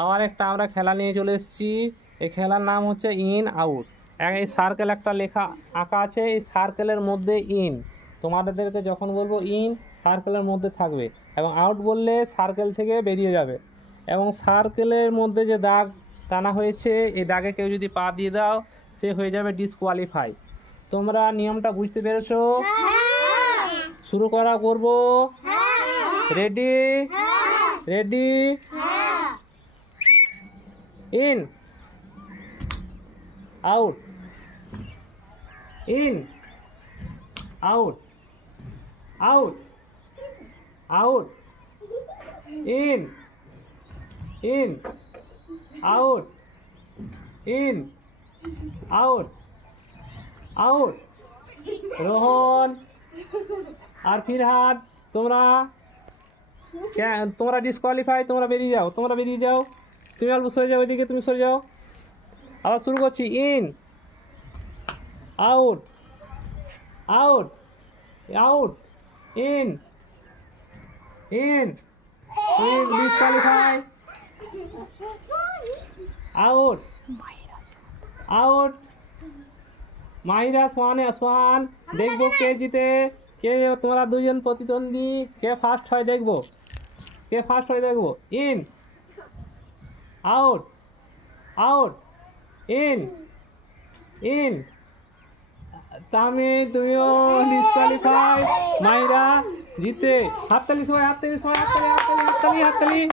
আবার একটা আমরা খেলা নিয়ে চলে এসেছি। এই খেলার নাম হচ্ছে ইন আউট। এই সার্কেল একটা লেখা আঁকা আছে, এই সার্কেলের মধ্যে ইন, তোমাদেরকে যখন বলবো ইন সার্কেলের মধ্যে থাকবে, এবং আউট বললে সার্কেল থেকে বেরিয়ে যাবে। এবং সার্কেলের মধ্যে যে দাগ টানা হয়েছে, এই দাগে কেউ যদি পা দিয়ে দাও সে হয়ে যাবে ডিসকোয়ালিফাই। তোমরা নিয়মটা বুঝতে পেরেছো? শুরু করব। Ready? Ready? In out, in out, out, out, in, in out, in out, out. Rohan আর ফিরহাদ, তোমরা ডিসকোয়ালিফাই, তোমরা বেরিয়ে যাও, তোমরা বেরিয়ে যাও। তুমি অল্প সরে যাও, ওইদিকে তুমি সরে যাও। আবার শুরু করছি। In out, out, out, in, in, disqualify, out, out. Mahira Swan, দেখবো কে জিতে, কে তোমরা দুজন প্রতিদ্বন্দ্বী, কে ফার্স্ট হয় দেখবো, কে ফার্স্ট হয় দেখবো। In out, out, in, in. তুমিও ডিসকোয়ালিফাই। মাহিরা জিতে। হাততালি সবাই, হাততালি সবাই, হাততালি, হাততালি, হাততালি, হাততালি।